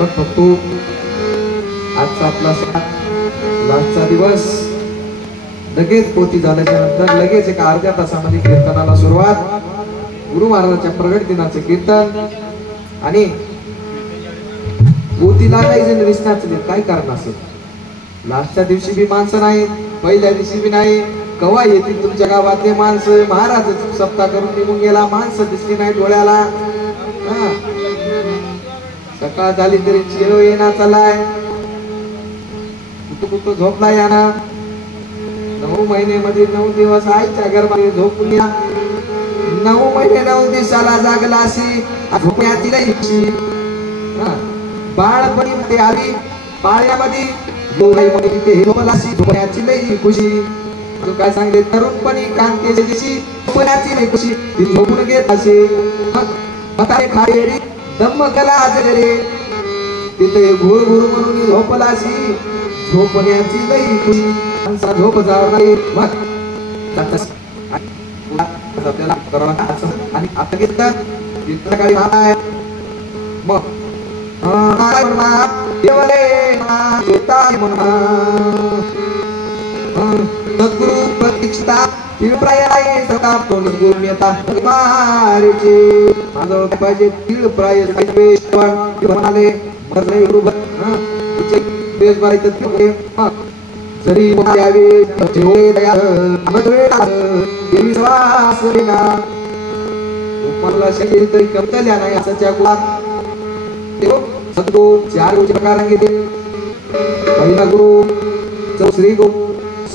बघतो आजचा आपला लास्टचा दिवस लगेच पोथी झाल्याच्या नंतर लगेच एका अर्ध्या तासामध्ये कीर्तनाला सुरुवात. गुरु महाराजांच्या प्रगट दिनाचे कीर्तन आणि पोथीला काही जण विसनाचले काय कारण असेल. लास्टच्या दिवशी बी माणसं नाहीत, पहिल्या दिवशी बी नाही. कवा येतील तुमच्या गावातले माणसं. महाराज सप्ताह करून निघून गेला, माणसं दिसली नाही डोळ्याला. सकाळ झाली तरी चिरो येणार चालाय, कुठं कुठं झोपला याना. 9 महिन्यामध्ये 9 दिवस आईच्या गर्भामध्ये झोपून या. 9 महिने 9 दिवसाला जागला अशी झोपण्याची नाही. बाळपणी मध्ये आली पाळण्यामध्ये झोपण्याची लई खुशी. तू काय सांगले तरुणपणी कांतेच्या दिवशी झोपण्याची लई खुशी. ती झोपून घेत असे म्हातारे खाडेरी दम गला रे. तिथे घोर घोर म्हणून झोपलाशी झोपण्याची लई खुशी. माणसा झोप जाणार नाही आपल्याला आणि आता घेतलं चित्रकारी आहे मग सद्गुरु प्रतीक्षा तिळप्राय सदा गुरुमेता मारेचे माझं पाहिजे तिळप्राय म्हणाले मजरे गुरु बेस बारायचं जरी यावे दया विश्वास ना मला शरीर तरी कमतल्या नाही असं गुलाब. सद्गुरु 4 प्रकारांगे पहिला गुरु श्री गुरु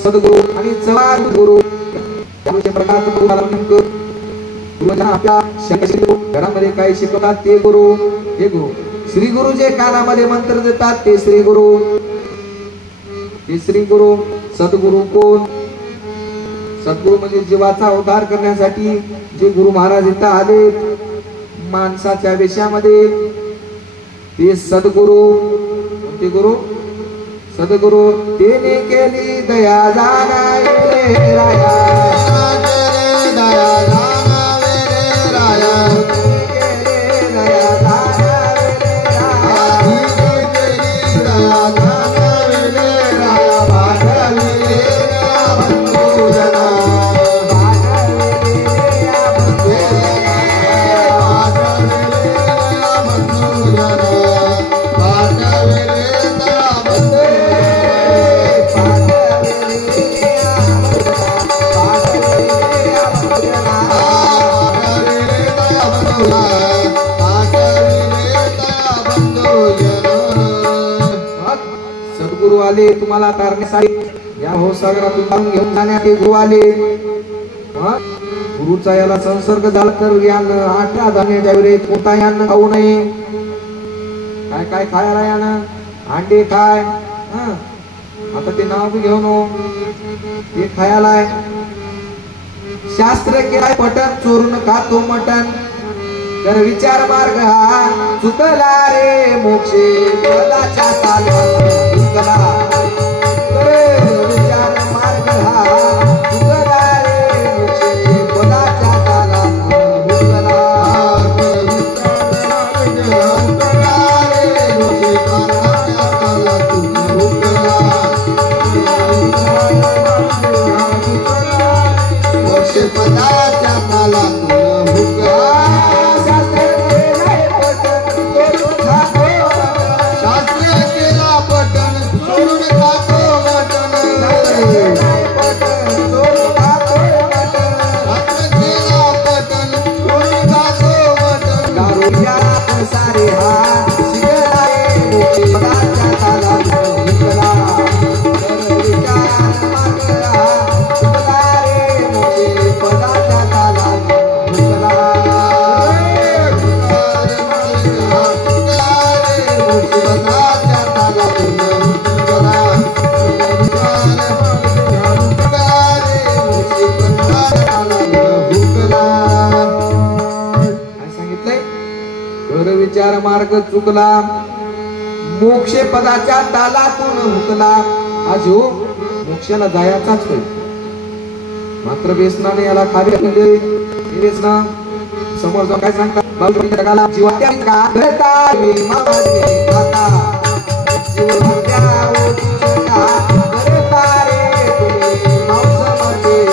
सद्गुरु आणि 4 गुरु आपल्या घरामध्ये काही शिकवतात ते गुरु. हे गुरु श्री गुरु जे कानामध्ये मंत्र देतात ते श्री गुरु. श्री गुरु सद्गुरु कोण. सद्गुरु म्हणजे जीवाचा उद्धार करण्यासाठी जे गुरु महाराज इथं आले माणसाच्या वेशामध्ये ते सद्गुरु. कोणते गुरु. सद्गुरु तेने केली दया जाणावे राया दया जाणावे राया आले तुम्हाला तारण्यासाठी या भवसागरातून घेऊन जाण्याचे गुरु आले. गुरुचा याला संसर्ग झाला तर यानं 18 धान्याच्या वेळेत कोणता यानं खाऊ नये. काय काय खायला यानं अंडे खाय. आता ते नाव बी घेऊन ते खायला. शास्त्र केलाय पटन चोरून खातो मटन. तर विचार मार्ग हा चुकला रे मोक्षे पदाच्या तालात चुकला. विचार मार्ग हा चुकला रे मोक्षे पदाच्या तालात चुकला. मोक्ष पदाच्या तालात विचार मार्ग चुकला मोक्ष पदाच्या तालातून हुकला. हा जीव मोक्षाला जायचाच होईल. मात्र व्यसनाने याला खाली व्यसना समोर जाऊन काय सांगतात बाबू जगाला जीवात्या का करता मी माझे खाता जीवात्या हो तुझा करता रे तुम्ही मावसामध्ये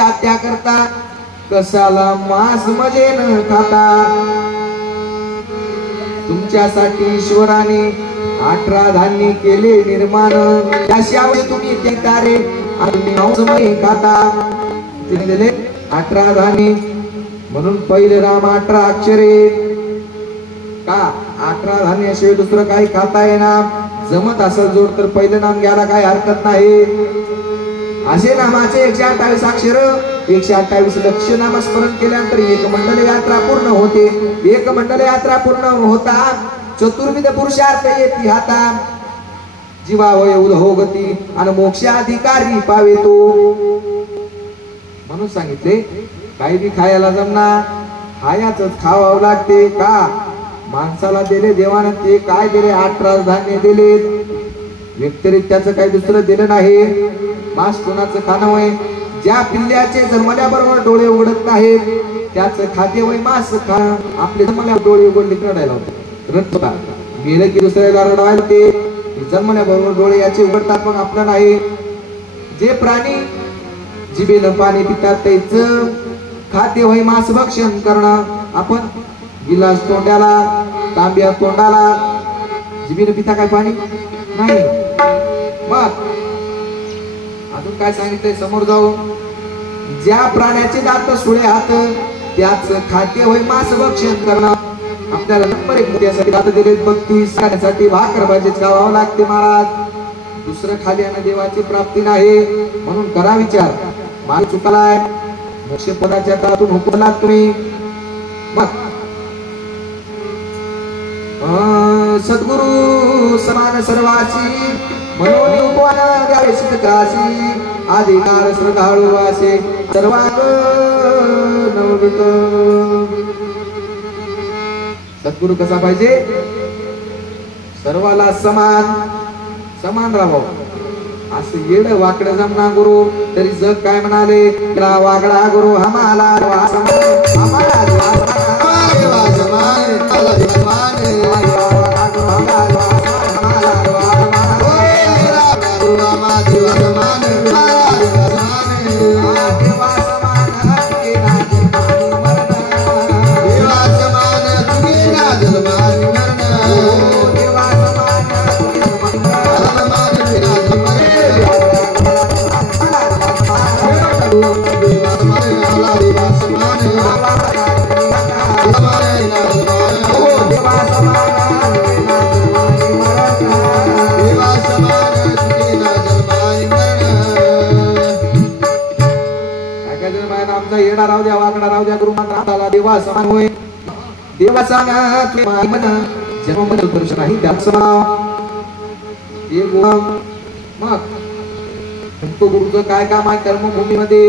हत्या करता कसाला मांस मजे न खाता तुमच्यासाठी ईश्वराने 18 धान्य केले निर्माण त्याशिवाय तुम्ही ते तारे आणि मांस मजे खाता दिले 18 धान्य म्हणून पहिले राम 18 अक्षरे का 18 धान्याशिवाय दुसरं काही खाता येणार जमत असेल जोड तर पहिलं नाम घ्यायला काही हरकत नाही असे नामाचे 128 अक्षर 128 लक्ष नामस्मरण केल्यानंतर एक मंडल यात्रा पूर्ण होते एक मंडल यात्रा पूर्ण होता चतुर्विध पुरुषार्थ येती हाता जीवावय उद्भवगती आणि मोक्षाधिकारी पावे तो म्हणून सांगितले काही बी खायला जमना खायाच खावावं लागते का माणसाला दिले देवाने ते काय दिले 18 धान्य दिले व्यक्तिरित त्याचं काही दुसरं दिलं नाही मांस कोणाचं खाणं होय ज्या पिल्ल्याचे जन्मल्याबरोबर डोळे उघडत नाहीत त्याचं खाते वय मांस खाणं आपले जन्मल्या डोळे उघडले रडायला होते रडता गेलं की दुसऱ्याला रडवायला ते जन्मल्याबरोबर डोळे याचे उघडतात पण आपलं नाही जे प्राणी जिभेनं पाणी पितात त्याचं खाते वय मांस भक्षण करणं आपण गिलास तोंडाला तांब्या तोंडाला जिभेनं पिता काय पाणी नाही मग अजून काय सांगितलंय समोर जाऊ ज्या प्राण्याचे दात सुळे हात त्याच खाते होय मांस भक्षण करणं आपल्याला नंबर 1 त्यासाठी दात दिले 32 खाण्यासाठी भाकर भाजी खावावं लागते महाराज दुसरं खाल्यानं देवाची प्राप्ती नाही म्हणून करा विचार माल चुकलाय मोक्ष पदाच्या तळातून हुकवला तुम्ही मग सद्गुरु समान सर्वाची म्हणून उपवान द्यावे सिद्धकाशी अधिकार श्रद्धाळू वासे सर्वांग नववित सद्गुरु कसा पाहिजे सर्वाला समान समान राहावं असं येड वाकडं जमना गुरु तरी जग काय म्हणाले वागडा गुरु आम्हाला येणार राहू द्या वाकडा राहू द्या गुरु मात्र देवा समान होय देवाचा मन जन्म मन दर्शन नाही त्याच मग तो गुरुचं काय काम आहे कर्मभूमीमध्ये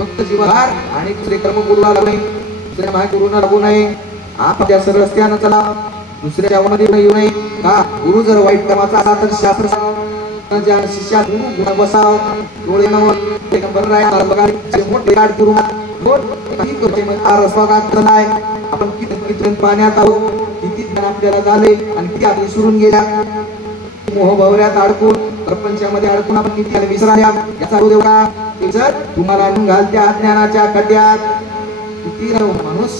फक्त जीवहार आणि दुसरे कर्म गुरुला लागू नये दुसऱ्या महागुरुंना लागू नये आपल्या सरळ रस्त्यानं चला दुसऱ्या मध्ये येऊ नये का गुरु जर वाईट कर्माचा असा तर शास्त्र ज्या शिष्यात गुण बसाव डोळे नव पैगंबर राय बघायचे मोठे गाड गुरु आपण किती पाण्यात आहोत किती आपल्याला झाले आणि किती आपले सुरून गेल्या मोह भवऱ्यात अडकून प्रपंचामध्ये अडकून आपण किती विसराल्या याचा देव का जर तुम्हाला घालत्या अज्ञानाच्या खड्ड्यात किती माणूस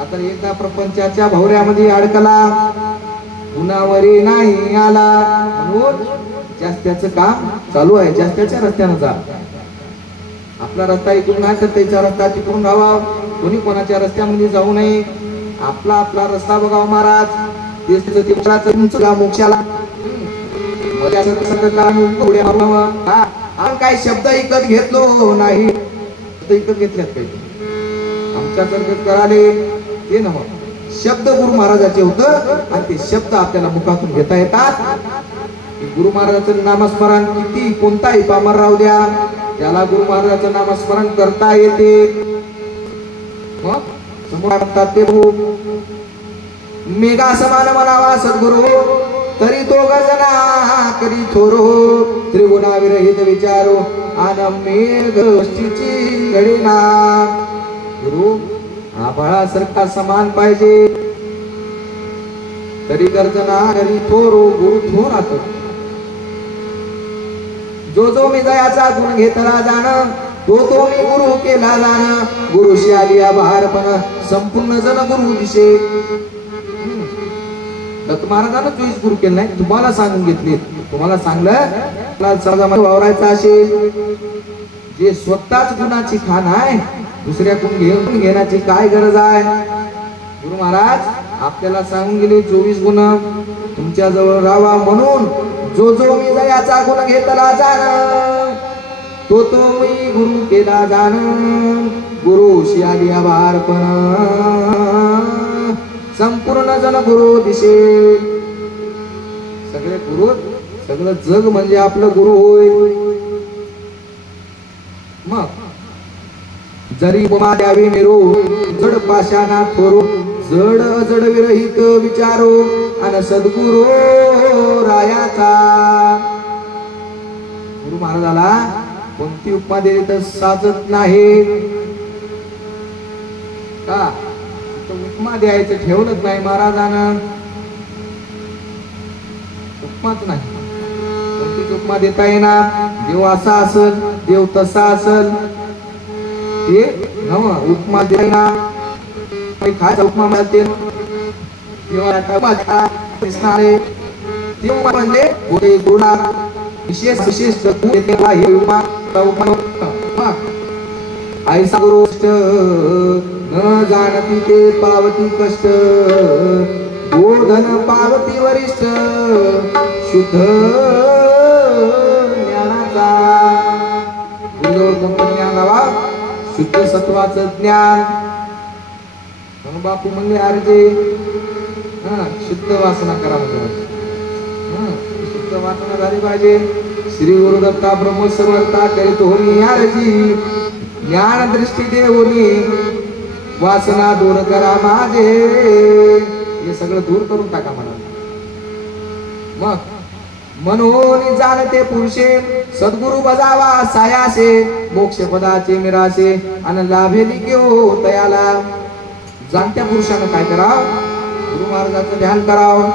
आता एकदा प्रपंचाच्या भवऱ्यामध्ये अडकला गुणावरी नाही आला म्हणून जास्त्याचं काम चालू आहे जास्त्याच्या रस्त्यानं जा आपला रस्ता इकडून नाही तर त्याचा रस्ता तिकडून राहावा कोणी कोणाच्या रस्त्यामध्ये जाऊ नये आपला आपला रस्ता बघावा महाराज मोक्षाला आपण काही शब्द विकत घेतलो नाही, विकत घेतल्यात काही आमच्यासारखं कराले ते ना मग शब्द गुरु महाराजाचे होतं आणि ते शब्द आपल्याला मुखातून घेता येतात. गुरु महाराजांचं नामस्मरण किती कोणताही पामर राहू द्या त्याला गुरु महाराजांचं नामस्मरण करता येते. मग समोर म्हणतात ते मेघा समान म्हणावा सद्गुरु तरी तो गजना करी थोरो त्रिगुणा विरहित विचारो आन मेघ गोष्टीची घडीना. गुरु आभाळासारखा समान पाहिजे तरी गर्जना करी थोरो गुरु थोरात. जो जो मी दयाचा गुण घेतला जाण तो तो मी गुरु केला जाण. गुरुशी आली आभार पण संपूर्ण जन गुरु दिशे. दत्त महाराजांना 24 गुरु केले नाही, तुम्हाला सांगून घेतले. तुम्हाला सांगलं समाजामध्ये वावरायचं असेल जे स्वतःच गुणाची खाण आहे दुसऱ्याकडून घेऊन घेण्याची काय गरज आहे. गुरु महाराज आपल्याला सांगून गेले 24 गुण तुमच्या जवळ राहावा म्हणून जो जो मी दयाचा गुण घेतला जाण तो तो मी गुरु केला जाण. गुरुशी आली आभार पण संपूर्ण जन गुरु दिशे. सगळे गुरु सगळं जग म्हणजे आपलं गुरु होय. मग जरी उपमा द्यावी निरो जड पाशाना थोरो जड अजड विरहित विचारो आणि सद्गुरु रायाचा. गुरु महाराजाला कोणती उपमा दिली तर साजत नाही का. उपमा द्यायचं ठेवलंच नाही महाराजानं. उपमाच नाही कोणतीच उपमा देता येणार. देव असा असल देव तसा असल ते नव उपमा देना खायचा उपमा मिळते म्हणजे विशेष विशेष ऐसा गोष्ट न जाणती ते पावती कष्ट गोधन पावती वरिष्ठ शुद्ध ज्ञानाचा. ज्ञान लावा शुद्ध सत्वाचं ज्ञान. बापू म्हणले अर्जे शुद्ध वासना करा म्हणजे शुद्ध वासना झाली पाहिजे. श्री गुरुदत्ता ब्रह्मसमर्था करीत होनी अर्जी ज्ञान दृष्टी देवनी वासना दूर करा माझे. हे सगळं दूर करून टाका म्हणा. मग म्हणून जाणते पुरुषे सद्गुरु बजावा सायासे मोक्ष पदाचे मिरासे आणि लाभेली घेऊ तयाला. जाणत्या पुरुषानं काय करावं गुरु महाराजांचं ध्यान करावं.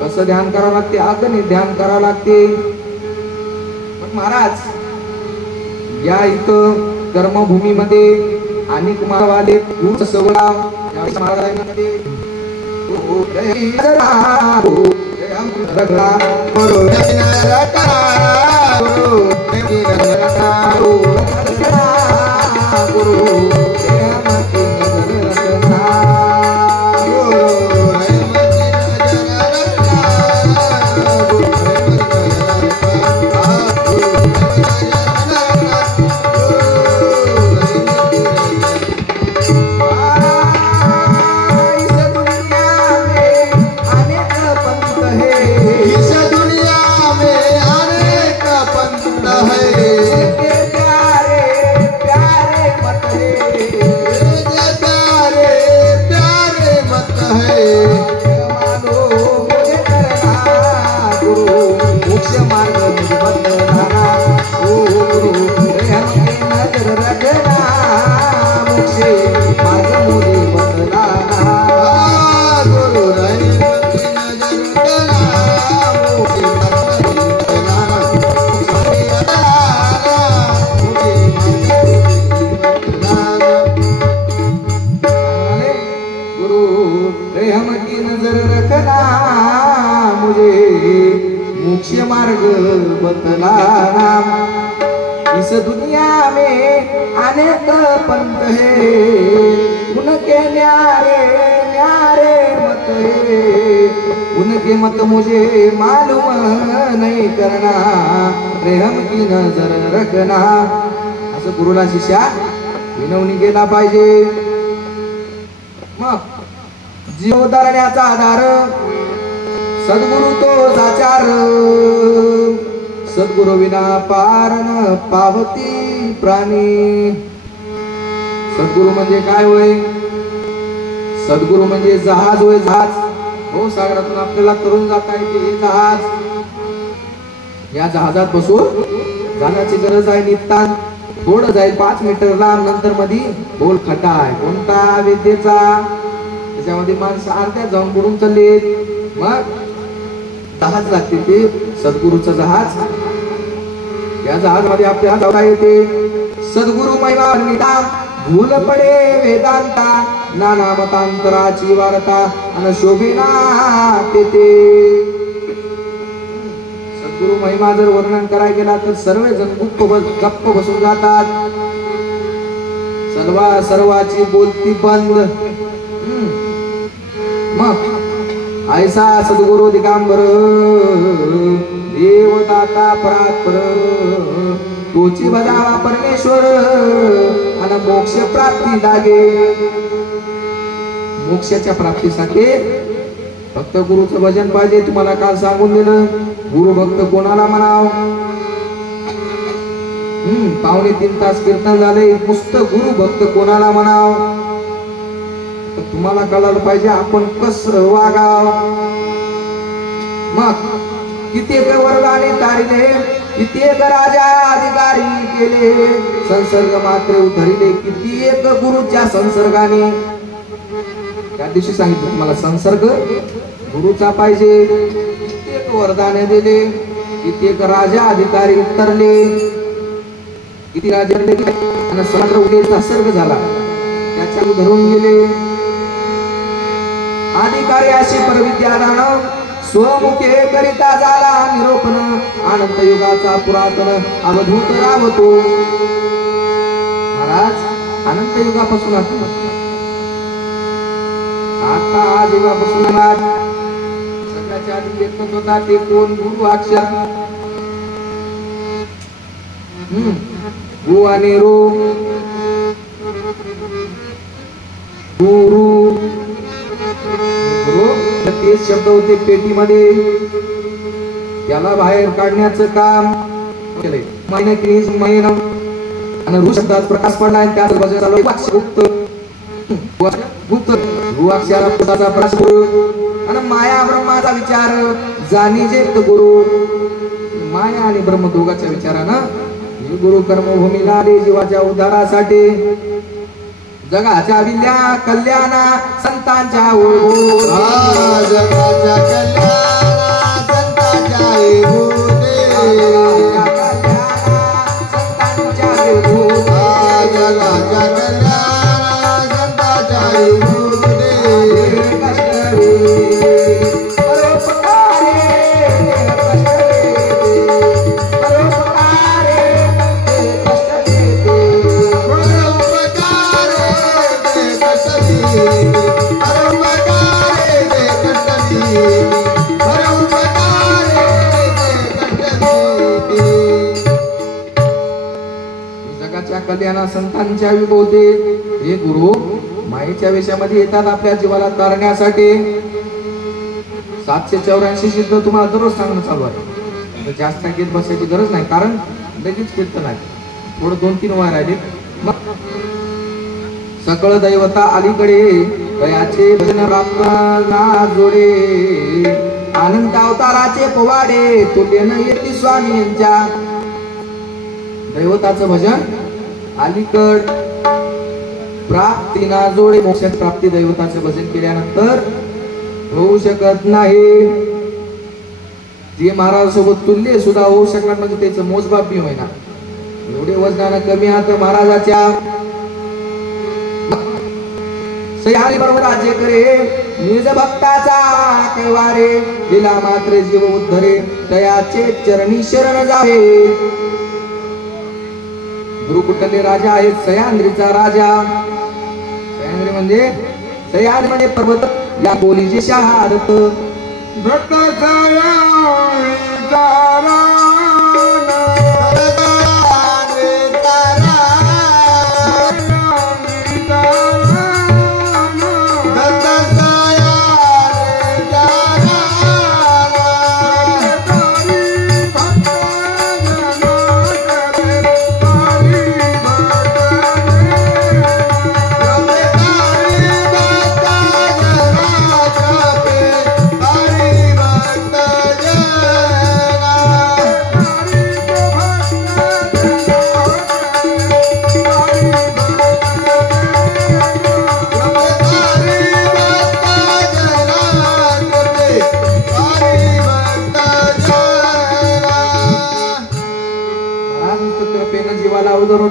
कसं ध्यान करावं लागते अग्नी ध्यान करावं लागते. मग महाराज या इथं कर्मभूमीमध्ये अनेक मारवाले पूर्ण सवळा महाराजांमध्ये मार्ग बतला इस दुनिया में अनेक पंथ है उनके न्यारे न्यारे मत है उनके के मत मुझे मालूम नहीं करना, रहम की नजर रखना. असं गुरुला शिष्या विनवणी केला पाहिजे. मग जीव धरण्याचा आधार सद्गुरु तो साचार, सद्गुरु विना पार न पावती प्राणी. सद्गुरु म्हणजे काय होय? सद्गुरु म्हणजे जहाज होय, जहाज. हो, सागरातून आपल्याला तरुण जाता येते हे जहाज. या जहाजात बसून जाण्याची गरज आहे नितांत. थोडं जाईल 5 मीटर लांब, नंतर मध्ये खोल खड्डा आहे. कोणता? विद्येचा. त्याच्यामध्ये माणसं अर्ध्यात जाऊन बुडून चालले. मग जहाज लागते, ते सद्गुरूचं जहाज. या जहाजमध्ये आपल्याला जाता येते. सद्गुरु महिमा निता भूल पडे वेदांता, नाना मतांतराची वार्ता अन शोभिना तेथे. सद्गुरु महिमा जर वर्णन करायला गेला तर सर्वजण गप्प बसून जातात. सर्वाची बोलती बंद. मग ऐसा सद्गुरु दिगंबर, देवदाता परात्पर, तोची बजावा परमेश्वर आणि मोक्ष प्राप्ती लागे. मोक्षाच्या प्राप्तीसाठी फक्त गुरुचं भजन पाहिजे. तुम्हाला काल सांगून दिलं, गुरु भक्त कोणाला म्हणाव. 2.5 तास कीर्तन झाले, नुसतं गुरु भक्त कोणाला म्हणाव. तुम्हाला कळायला पाहिजे आपण कसं वागाव. मग कित्येक वरदाने तारिले, कित्येक राजा अधिकारी केले, संसर्ग मात्र उधरिले कित्येक गुरुच्या संसर्गाने. त्या दिवशी सांगितलं तुम्हाला संसर्ग गुरुचा पाहिजे. कित्येक वरदाने दिले, कित्येक राजा अधिकारी उतरले. किती राजा आणि समुद्र उद्याचा सर्ग झाला, त्याच्या धरून गेले. अधिकारी अशी परविद्यादान, स्वमुखे करिता झाला निरोपण. अनंत युगाचा पुरातन अवधूत रावतो. महाराज अनंत युगापासून आता आज युगापासून सगळ्याच्या आधी एकच होता, ते कोण? गुरु अक्षर. गु आणि रो, गुरु. तेच शब्द होते पेटीमध्ये, त्याला बाहेर काढण्याचं काम केलंय. आणि रू शब्दात प्रकाश पडलाय, त्याच बाजूला गुप्त गुप्त रू अक्षराचा प्रकाश गुरु. आणि माया ब्रह्माचा विचार जाणी जेत गुरु. माया आणि ब्रह्म दोघांच्या विचारानं गुरु कर्मभूमीला आले जीवाच्या उद्धारासाठी. जगाच्या विल्या कल्याणा संतांच्या जगाच्या कल्याणा संतांच्या जगाच्या कल्याणा संतांच्या कल्याणा संतांच्या विभोवते. हे गुरु मायेच्या वेशामध्ये येतात आपल्या जीवाला तारण्यासाठी. 784 सिद्ध तुम्हाला दररोज सांगणं चालू आहे. जास्त घेत बसायची गरज नाही, कारण लगेच कीर्तन आहे. थोडं 2-3 वार राहिले. मग सकळ दैवता अलीकडे, दयाचे भजन रामना जोडे. आनंद अवताराचे पोवाडे, तुल्य न येती स्वामी यांच्या. दैवताचं भजन अलीकड, प्राप्ती ना जोडे. मोक्षात प्राप्ती दैवताचे भजन केल्यानंतर होऊ शकत नाही. जे महाराज सोबत तुल्य सुद्धा होऊ शकणार म्हणजे त्याचं मोजमाप बी होईना. एवढे वजनानं कमी आहात महाराजाच्या. सह्याद्री बरोबर राज्य करे, निज भक्ताचा कैवारे. दिला मात्र जीव उद्धरे, तयाचे चरणी शरण जावे. गुरु कुठले राजा आहेत? सह्याद्रीचा राजा. सह्याद्री म्हणजे पर्वत, या बोलीचे शहारत.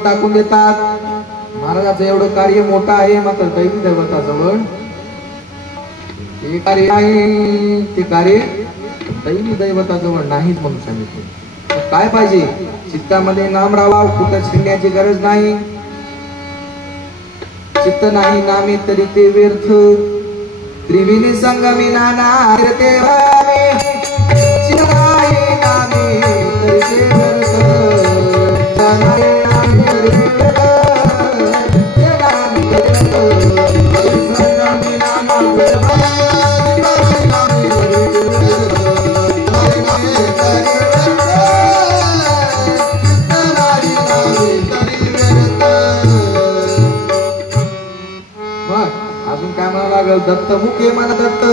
टाकून देतात. महाराजाचं एवढं कार्य मोठं आहे, मात्र दैवी दैवताजवळ ते कार्य नाही, ते कार्य दैवी दैवताजवळ नाहीच म्हणून सांगितलं. काय पाहिजे? चित्तामध्ये नाम राहावा, कुठं शिंगण्याची गरज नाही. चित्त नाही नामे तरी ते व्यर्थ. त्रिविनी संगमी नाना ते भावे, चित्त नाही नामे तरी ते व्यर्थ. अजून काय म्हणावं लागल? दत्त मुखे मला दत्त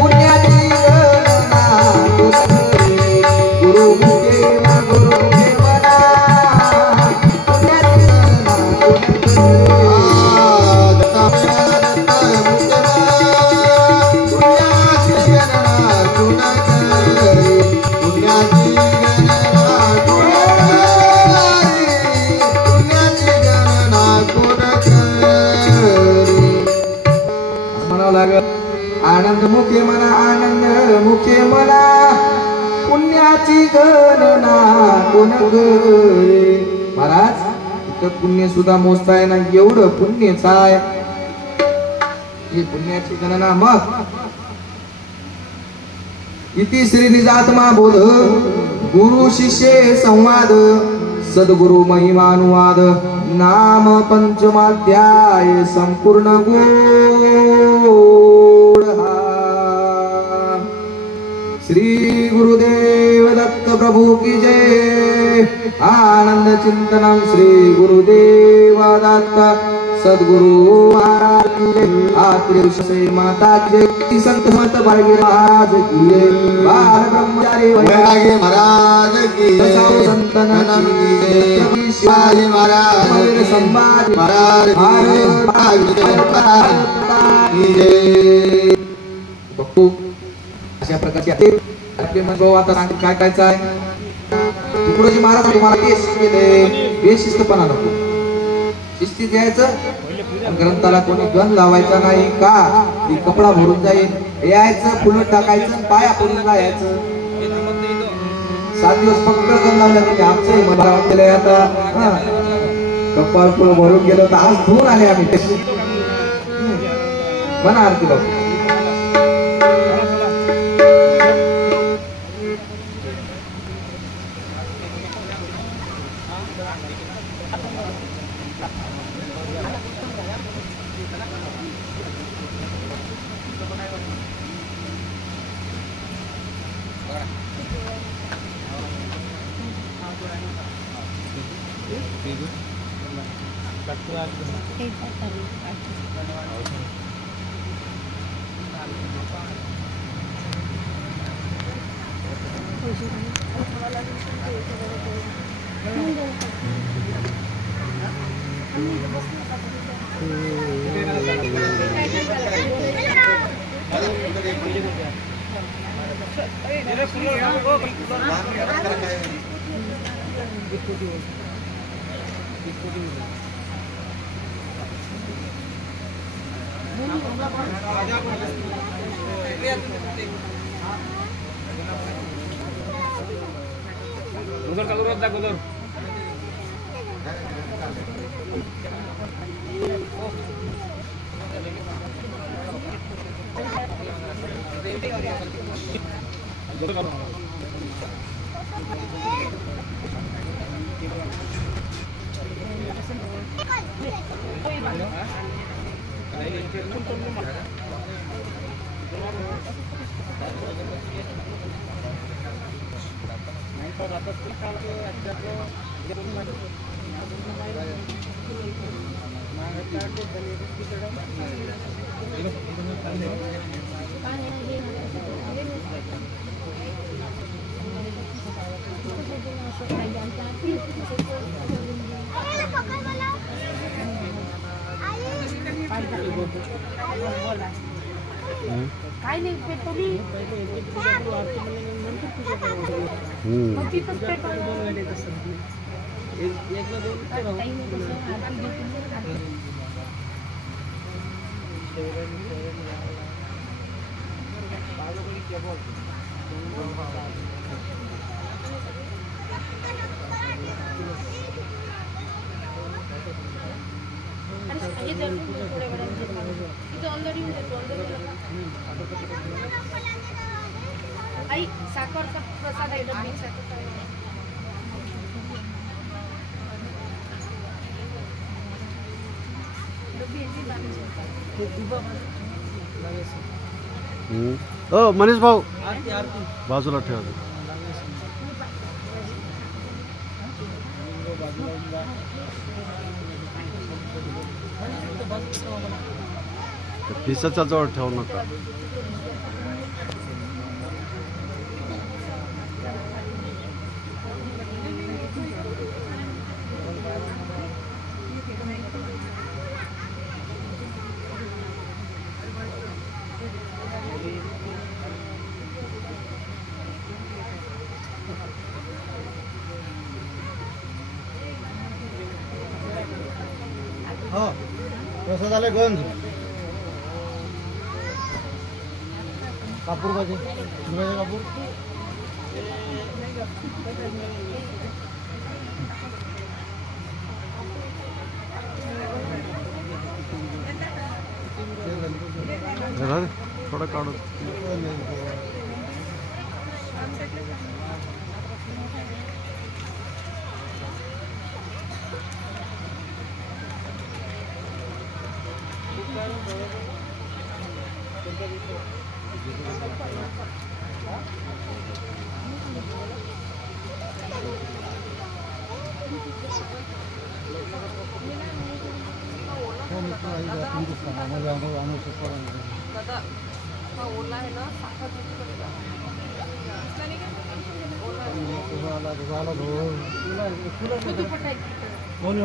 पुण्याची गणना, गुरु मुखे गुरु मुखे म्हणा, पुण्याची आनंद मुखे म्हणा, आनंद मुखे म्हणा, पुण्याची गणना कोण करे. महाराज इथं पुण्य सुद्धा मोजता आहे ना, एवढं पुण्यच आहे. ही पुण्याची गणना. मग इति श्री निजात्मा बोध, गुरु शिष्य संवाद, सद्गुरु महिमानुवाद, नाम पंचमाध्याय संपूर्ण गोड. श्री गुरुदेव दत्त प्रभु की जय. आनंद चिंतनम श्री गुरुदेव दत्त सद्गुरु महाराज की जय. आत्रेय से माता की जय. संत मत भागी महाराज की जय. बाल ब्रह्मचारी वैरागी महाराज की जय. संतन की जय. शिवाजी महाराज संभाजी महाराज की जय. बघू अशा प्रकारचे आपले मन आता सांग काय करायचं आहे. तुकडोजी महाराज तुम्हाला केस केले, बेशिस्तपणा नको, शिस्तीत घ्यायचं. ग्रंथाला कोणी गण लावायचा नाही का, ती कपडा भरून जाईल. यायचं, फुलं टाकायचं, पाया पडून जायचं. 7 दिवस फक्त गण लावल्या तरी आमचंही मला वाटलेलं आता कपाळ फुलं भरून गेलं तर आज धुवून आले आम्ही. म्हणा आरती बाबू. काय नाही पेटवली तिथंच पेटवली आई साखरचा प्रसाद आहे डब्बी ओ मनीष भाऊ बाजूला ठेवा पिसाच्या जवळ ठेवू नका हो कसं झालं गंज कापूर पाहिजे कापूर थोडं काढू कोण